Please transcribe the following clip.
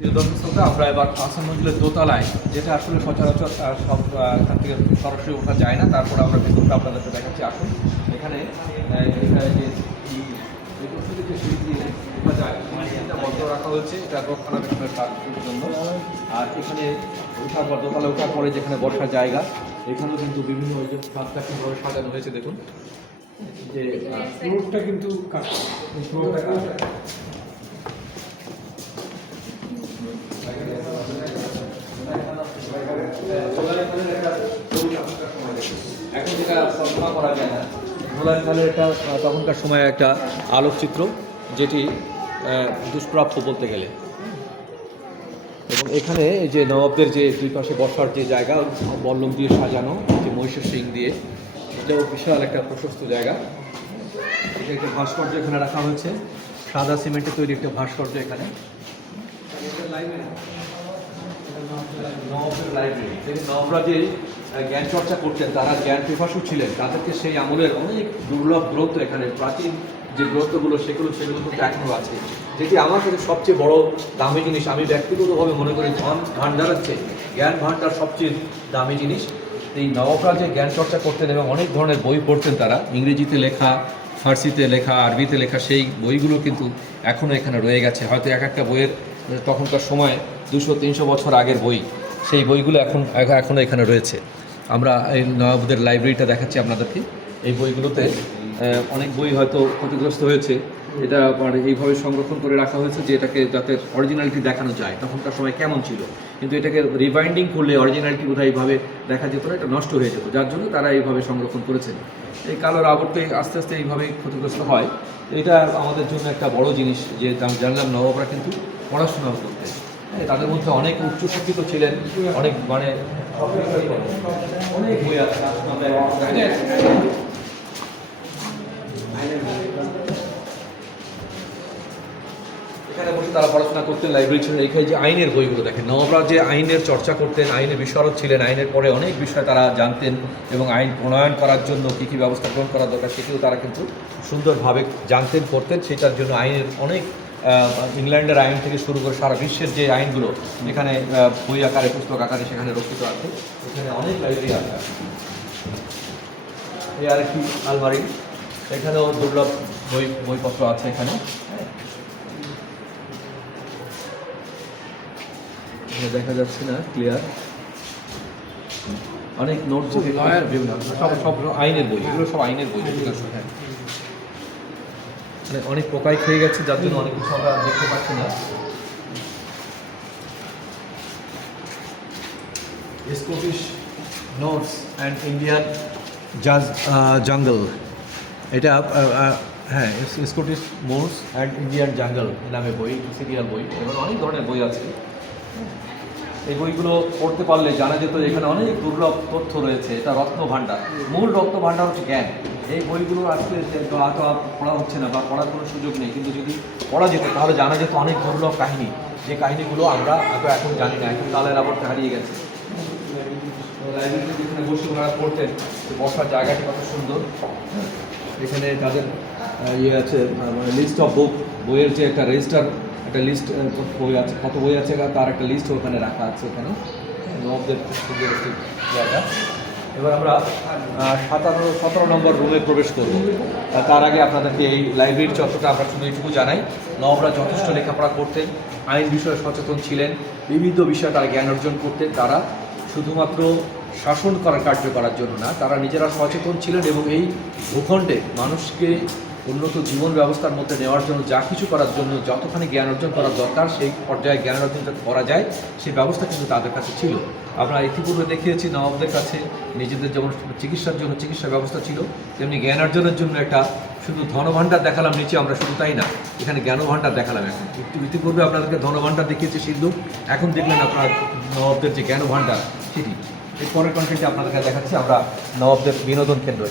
দর্শক শ্রোতা, আমরা এবার আসাম মঞ্জিলের দোতলায়, যেটা আসলে সচরাচর সব এখান থেকে সরাসরি ওঠা যায় না, তারপর আমরা ভেতরটা আপনাদেরকে দেখাচ্ছি। আসুন এখানে যে সিঁড়ি দিয়ে ওঠা যায়, এটা বন্ধ রাখা হয়েছে, এটা রক্ষণাবেক্ষণের কাজের জন্য। আর এখানে ওঠার পর, দোতলায় ওঠার পরে যেখানে বসার জায়গা, এখানেও কিন্তু বিভিন্ন ওই যে ছাদটা কীভাবে সাজানো হয়েছে দেখুন। যে ফ্লোরটা কিন্তু ফ্লোরটা এখন যেটা কল্পনা করা যায় না, ধোলাই খালের একটা তখনকার সময় একটা আলোকচিত্র, যেটি দুষ্প্রাপ্য বলতে গেলে। এবং এখানে যে নবাবদের যে দুই পাশে বসার যে জায়গা, বল্লম দিয়ে সাজানো, যে মহিষের সিং দিয়ে, এটাও বিশাল একটা প্রশস্ত জায়গা। এটা একটা ভাস্কর্য এখানে রাখা হয়েছে, সাদা সিমেন্টে তৈরি একটা ভাস্কর্য এখানে। নবাবের লাইব্রেরি, নবাবরা যে জ্ঞান চর্চা করতেন, তারা জ্ঞান পিপাসু ছিলেন, তাদেরকে সেই আমলের অনেক দুর্লভ গ্রন্থ, এখানে প্রাচীন যে গ্রন্থগুলো সেগুলো কিন্তু এখনও আছে। যেটি আমার কাছে সবচেয়ে বড় দামি জিনিস, আমি ব্যক্তিগতভাবে মনে করি ধন ভাণ্ডারের চেয়ে জ্ঞান ভাণ্ডার সবচেয়ে দামি জিনিস। এই নবাবরা যে জ্ঞান চর্চা করতেন এবং অনেক ধরনের বই পড়তেন, তারা ইংরেজিতে লেখা, ফার্সিতে লেখা, আরবিতে লেখা, সেই বইগুলো কিন্তু এখনও এখানে রয়ে গেছে। হয়তো এক একটা বইয়ের তখনকার সময় 200-300 বছর আগের বই, সেই বইগুলো এখনও এখানে রয়েছে। আমরা এই নবাবদের লাইব্রেরিটা দেখাচ্ছি আপনাদেরকে। এই বইগুলোতে অনেক বই হয়তো ক্ষতিগ্রস্ত হয়েছে, এটা এইভাবে সংরক্ষণ করে রাখা হয়েছে যে এটাকে যাতে অরিজিনালিটি দেখানো যায় তখনকার সময় কেমন ছিল। কিন্তু এটাকে রিবাইন্ডিং করলে অরিজিনালিটি বোধহয় এইভাবে দেখা যেত না, এটা নষ্ট হয়ে যেত, যার জন্য তারা এইভাবে সংরক্ষণ করেছেন। এই কালোর আবর্তে আস্তে আস্তে এইভাবেই ক্ষতিগ্রস্ত হয়। এটা আমাদের জন্য একটা বড় জিনিস যে জানলাম নবাবরা কিন্তু পড়াশোনা করতেন। তাদের মধ্যে অনেক উচ্চশিক্ষিত ছিলেন, অনেক অনেক বই আছে। এখানে বসে তারা পড়াশোনা করতেন, লাইব্রেরি ছিল। এখানে যে আইনের বইগুলো দেখেন, নবাবরা যে আইনের চর্চা করতেন, আইনের বিশারদ ছিলেন, আইনের পরে অনেক বিষয় তারা জানতেন এবং আইন প্রণয়ন করার জন্য কী কী ব্যবস্থা গ্রহণ করা দরকার সেটিও তারা কিন্তু সুন্দরভাবে জানতেন, করতেন। সেটার জন্য আইনের অনেক ইংল্যান্ডের আইন থেকে শুরু করে সারা বিশ্বের যে আইনগুলো এখানে বই আকারে, পুস্তক আকারে সেখানে রক্ষিত আছে। এখানে অনেক লাইব্রেরি আছে। এই আরেকটি আলমারি, এখানেও দুর্লভ বইপত্র আছে এখানে। দেখা যাচ্ছে না ক্লিয়ার, অনেক নোট, সব আইনের বই, এগুলো সব আইনের বই। হ্যাঁ, মানে অনেক পোকায় খেয়ে গেছে, যার জন্য অনেক কিছু আমরা দেখতে পাচ্ছি না। Scottish notes and Indian jungle, এটা হ্যাঁ, Scottish notes and Indian jungle নামে বই, সিরিয়াল বই, এবং অনেক ধরনের বই আছে। এই বইগুলো পড়তে পারলে জানা যেত এখানে অনেক দুর্লভ তথ্য রয়েছে। এটা রত্ন ভাণ্ডার, মূল রত্ন ভাণ্ডার হচ্ছে জ্ঞান। এই বইগুলো আজকে হয়তো পড়া হচ্ছে না বা পড়ার কোনো সুযোগ নেই, কিন্তু যদি পড়া যেত তাহলে জানা যেত অনেক দুর্লভ কাহিনী, যে কাহিনীগুলো আমরা হয়তো এখন জানি না, এখন কালের আবর্তে হারিয়ে গেছে। লাইব্রেরিতে যেখানে বসে ওনারা পড়তেন, বসার জায়গাটি কত সুন্দর। এখানে তাদের ইয়ে আছে, মানে লিস্ট অফ বুক, বইয়ের যে একটা রেজিস্টার, একটা লিস্ট, বই আছে, কত বই আছে তার একটা লিস্ট ওখানে রাখা আছে। এখানে নবাবদের সুন্দর একটি জায়গা। এবার আমরা 17 নম্বর রুমে প্রবেশ করব। তার আগে আপনাদেরকে এই লাইব্রেরির চত্বরটা আমরা শুধু এইটুকু জানাই, নবাবরা যথেষ্ট লেখাপড়া করতেন, আইন বিষয়ে সচেতন ছিলেন, বিবিধ বিষয়ে তারা জ্ঞান অর্জন করতেন। তারা শুধুমাত্র শাসন করার কার্য করার জন্য না, তারা নিজেরা সচেতন ছিলেন এবং এই ভূখণ্ডে মানুষকে উন্নত জীবন ব্যবস্থার মধ্যে নেওয়ার জন্য যা কিছু করার জন্য যতখানি জ্ঞান অর্জন করার দরকার, সেই পর্যায়ে জ্ঞান অর্জন যাতে করা যায় সেই ব্যবস্থা কিন্তু তাদের কাছে ছিল। আমরা ইতিপূর্বে দেখিয়েছি নবাবদের কাছে নিজেদের যেমন চিকিৎসার জন্য চিকিৎসা ব্যবস্থা ছিল, তেমনি জ্ঞান অর্জনের জন্য একটা শুধু ধনভাণ্ডার দেখালাম নিচে আমরা, শুধু তাই না, এখানে জ্ঞানভাণ্ডার দেখালাম। এখন ইতিপূর্বে আপনাদেরকে ধনভাণ্ডার দেখিয়েছি সিন্ধু, এখন দেখলেন আপনার নবাবদের যে জ্ঞানভাণ্ডার সেটি। এই পরের কন্টেন্টে আপনাদেরকে দেখাচ্ছি আমরা নবাবদের বিনোদন কেন্দ্র।